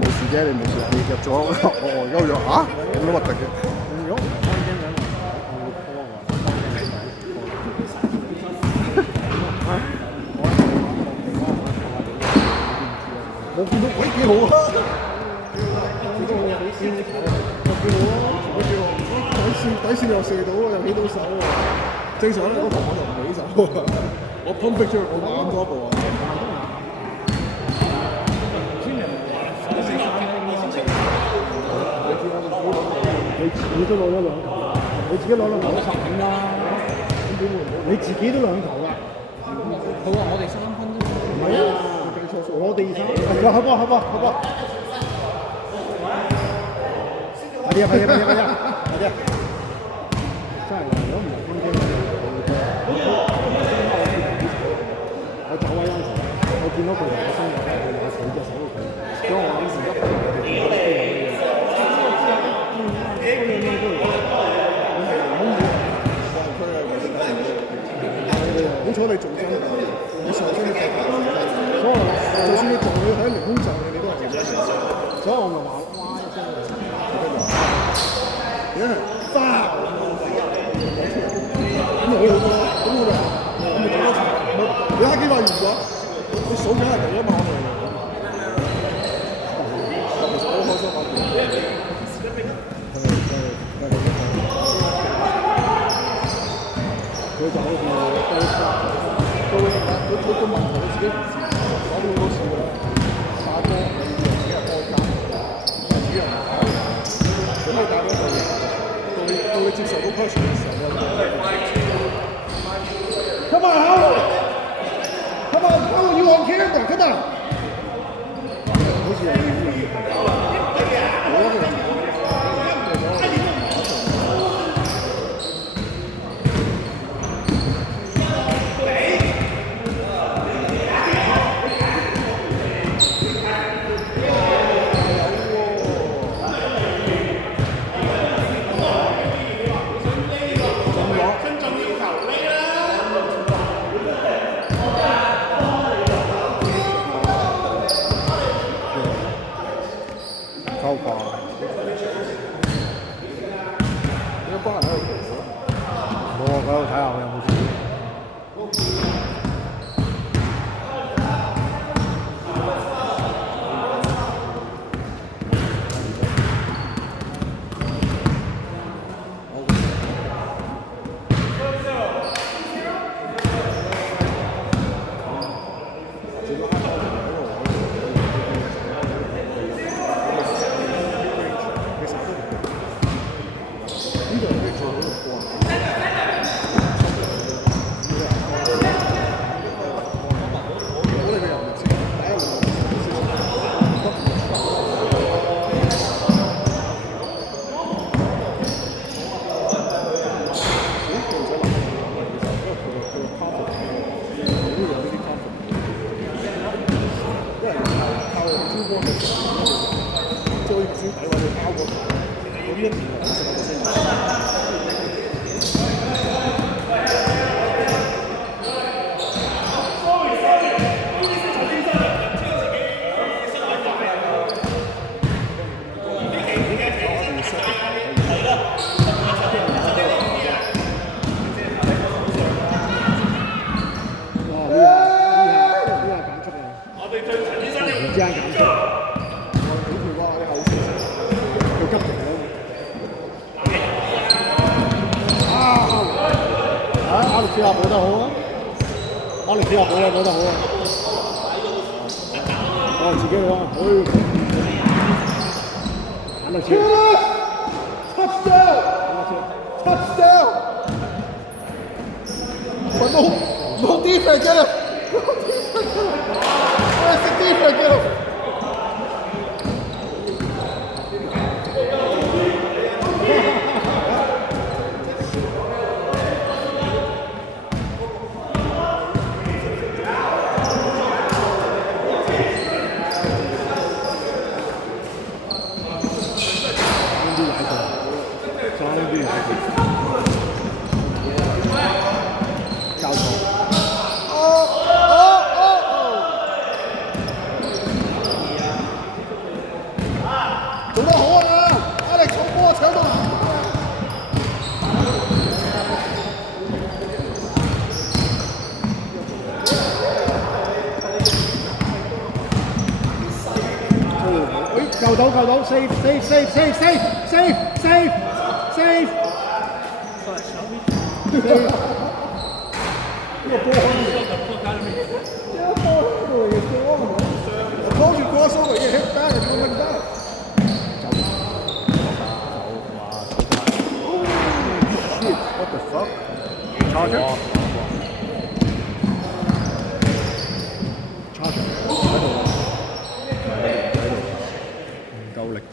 冇事啫，你冇事，你入咗我而家咗嚇，咁都核突嘅。如果唔乾淨嘅，我會拖我見到喂幾好啊！底線又射到，又起到手喎。正常咧，嗰球我就唔起手啊。我砰逼出去，我慢多一步啊。你都攞咗兩球啦，你自己攞兩球都10點啦，咁點會唔好？你自己都兩球啦。佢話我哋3分啫。唔係啊，計錯數。我哋3。好波。快啲！真係如果唔係天天我走位嗰陣時，我見到佢同我身入咧，佢攞2隻手去佢，所以我以前一好彩你做真，你受傷你踢球，所以就算你做你喺凌空就你都係做真。所以我咪話哇一聲，因為花咁好多，咁我咪做多場。你黑幾塊完咗，你數緊人哋啊嘛，我哋。其實好開心啊！佢就好似佢個問題佢自己講好多次㗎啦，打波你自己係開監，自己人打，佢可以打到到你接受到 pressure 嘅時候，Come on, how you on camera? Come on！ 好似係收掛，一班人喺度做冇啊！佢喺度睇下佢有冇事。保得好啊！阿力斯話保得好啊！我自己去啊！眼力超 ！Touchdown！ No defense get him! Where's the defense get him? 救到 ，save， 呢個波可以。I told you crossover, you hit back and you went back. Shit, what the fuck? Charger? Charger 唔夠力啫。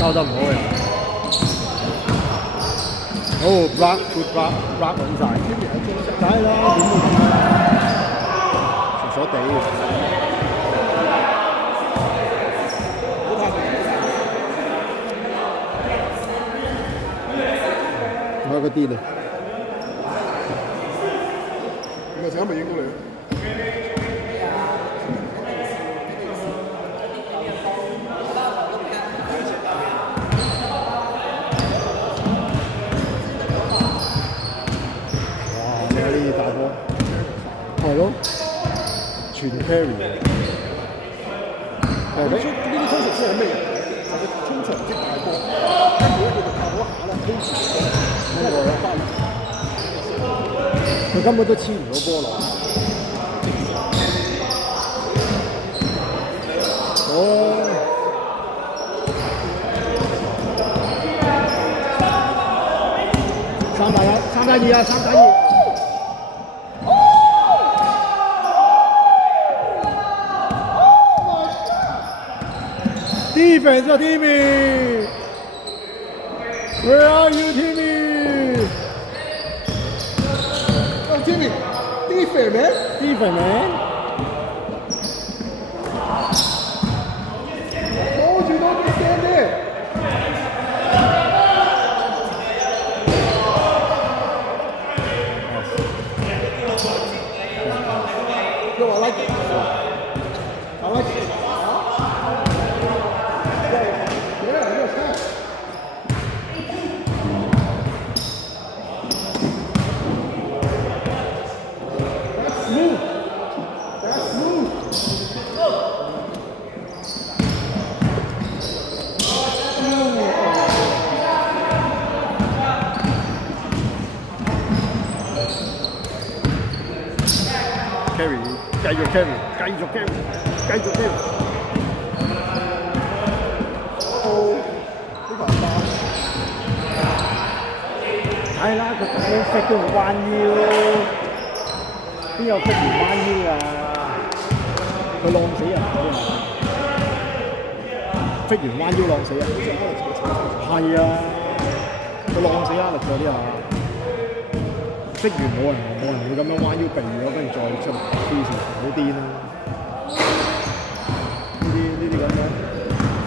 交得唔好嘅。block，good block，block 穩晒。梗係啦，點會咁啊？傻傻地。我嗰啲咧，你咪成日咪影到你。大波，係咯，全 carry 嘅。呢啲通常先係咩人？就係通常接大波，跟住咧佢就靠嗰下咧推住，跟住又翻。佢根本都黐唔到波落。哦。3-1，3-2啊，3-2。Defense 啊 ，Timmy！ Where are you, Timmy? Oh, Timmy, defense, man. Defense, man. Told you don't just stand there. Yo, I like it. I like it. carry， 繼續 carry， 繼續 carry， 繼續 carry。係啦，佢咁樣 fit 都唔彎腰，邊有 fit 唔彎腰啊？佢浪死人㗎嘛 ！fit 完彎腰浪死人，係啊，佢浪死Alex嗰啲啊！fit完冇人會咁樣彎腰避咗，跟住再出嚟黐線，好癲啦！呢啲咁樣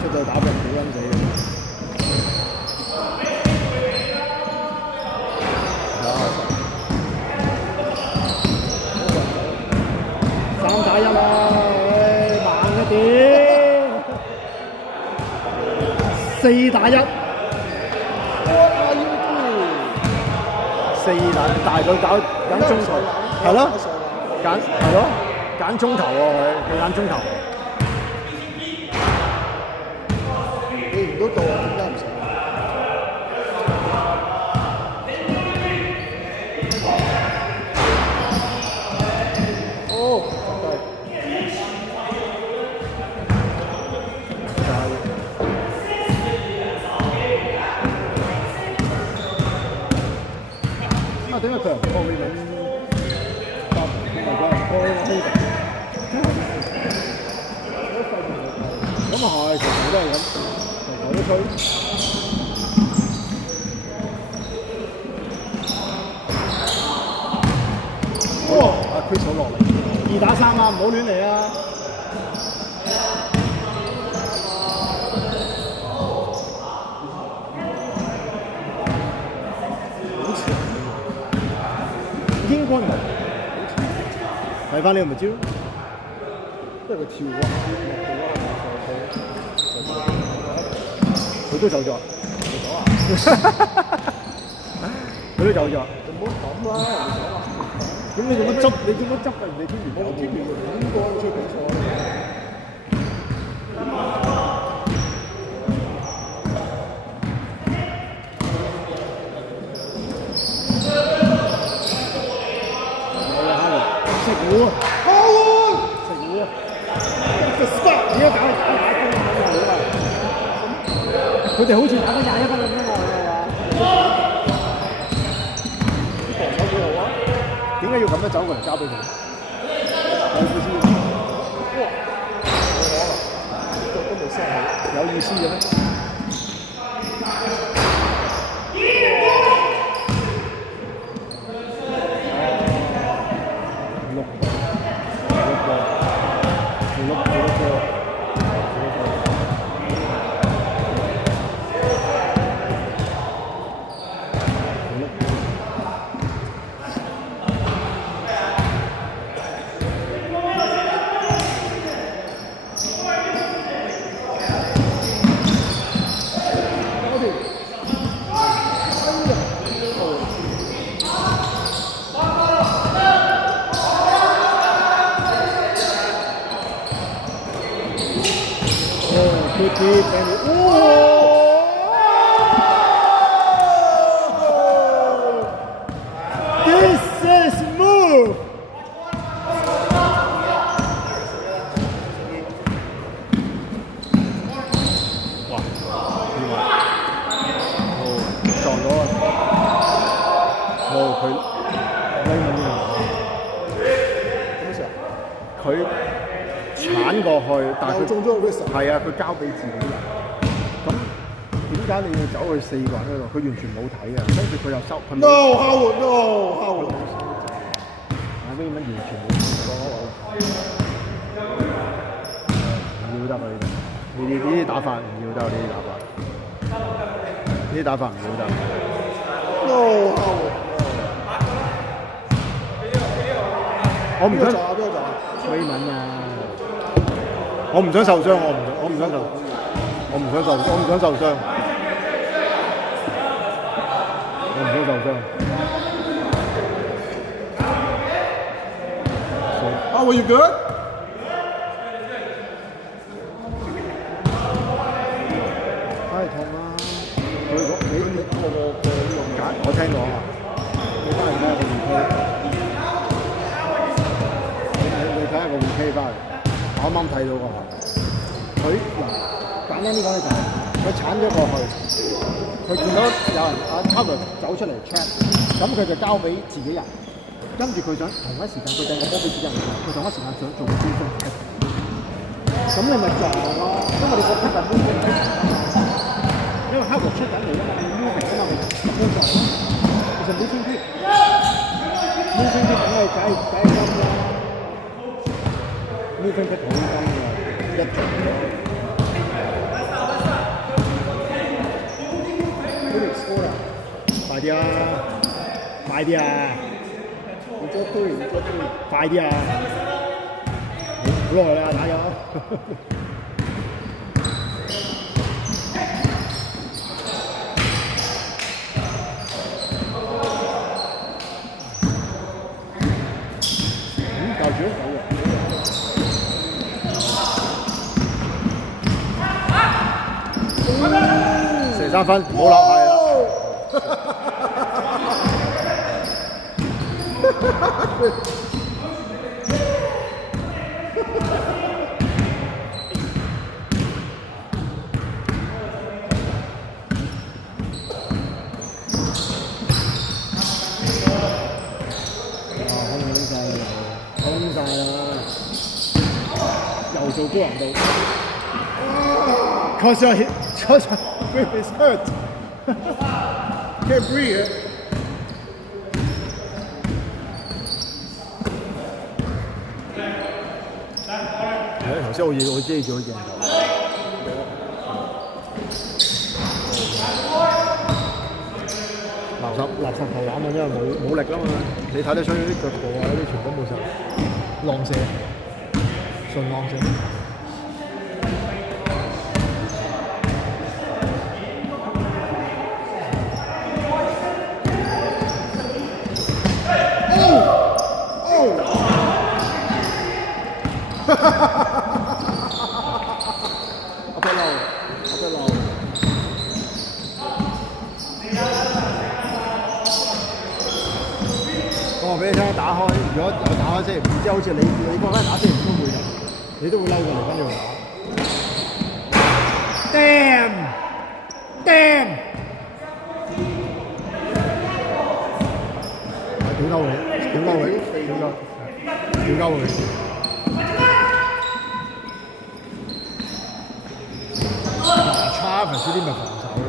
出到打俾人屌撚死嘅。3-1啊！慢一點。4-1。但係佢揀中途，係咯，揀中頭喎佢揀中頭。你唔到度啊？點解唔成？哦，啊，點解佢唔幫你揾搭開咁啊係，全部都係咁，頭都吹。哇！阿 Chris 好落嚟，2打3啊，唔好亂嚟啊！ point 睇翻你咪知咯。因為佢跳嗰下佢都走咗，佢都走咗。你唔好咁啦，咁你做乜執？你做乜執啊？人哋天然我天然就點講出比賽？食糊啊！食糊啊！個 spot 而家搞嚟打分咁樣啊！佢哋好似打緊21分咁樣喎，啲防守幾好啊！點解要咁樣走過嚟交俾佢？有意思哇！冇可能，都未收好。有意思嘅咩？This is move. 哇！點啊？撞咗啊！佢威猛啲啊！咩事啊？佢鏟過去，但係佢中咗個 wrist。係啊，佢交俾自己人。咁點解你要走去4個人嗰度？佢完全冇睇啊！跟住佢又收。No Howard no Howard。阿威文完全冇講唔要得啊！呢啲打法唔要得，呢啲打法，呢啲打法唔要得。No Howard。我唔想邊個撞啊？邊個撞啊？威文啊！我唔想受傷，我唔想受傷。我唔想受傷。Were you good？ 太痛啦！佢你我聽講啊，你翻嚟睇下個 replay，你睇下個 replay 翻嚟，我啱啱睇到個，佢嗱簡單啲講咧就係佢鏟咗過去，佢見到有人阿 Howard 走出嚟 check， 咁佢就交俾自己人。跟住佢想同一時間，佢掟個波俾自己人，佢同一時間想做個追風，咁你咪撞咯，因為你個 pick 係 moving 啊嘛，因為 Howard 出緊嚟啊嘛，你 moving 啊嘛，咪咁樣撞咯。其實 moving pick 梗係金啦 ，moving pick 好金㗎，一撞咗。佢哋 score 啦，快啲啊！快啲啊！快啲啊！好耐啦，打咗。夠咗，射3分，唔好落係啦。空晒啦，又做高難度。Cause your grip is hurt. Can't breathe. 頭先我遮咗鏡頭。嗱，我垃圾球籃啊，因為冇力啊嘛。你睇得出啲腳步啊，啲全部冇晒。浪射，純浪射。我俾漏，我俾漏。我話俾你聽，打開，如果有打開星期五，即係好似你覺得打星期五都會嘅，你都會嬲過嚟跟住我打。Damn！屌鳩佢，屌鳩佢，屌鳩佢。Travis 啲咪防守咯。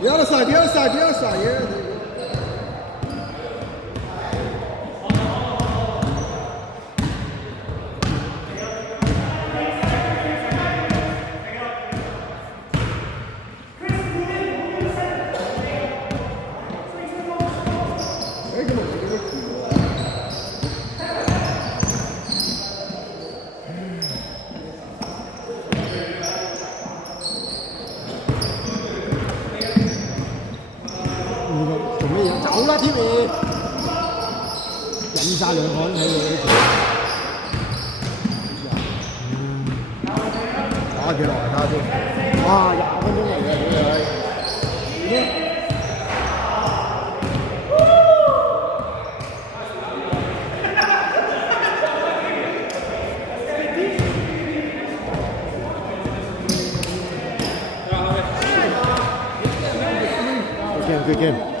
The other side, yeah.做咩嘢？走啦 ，Timmy！ 引曬兩個人喺度呢打幾耐啊？睇下先。哇，20分鐘嚟嘅屌你！Good game.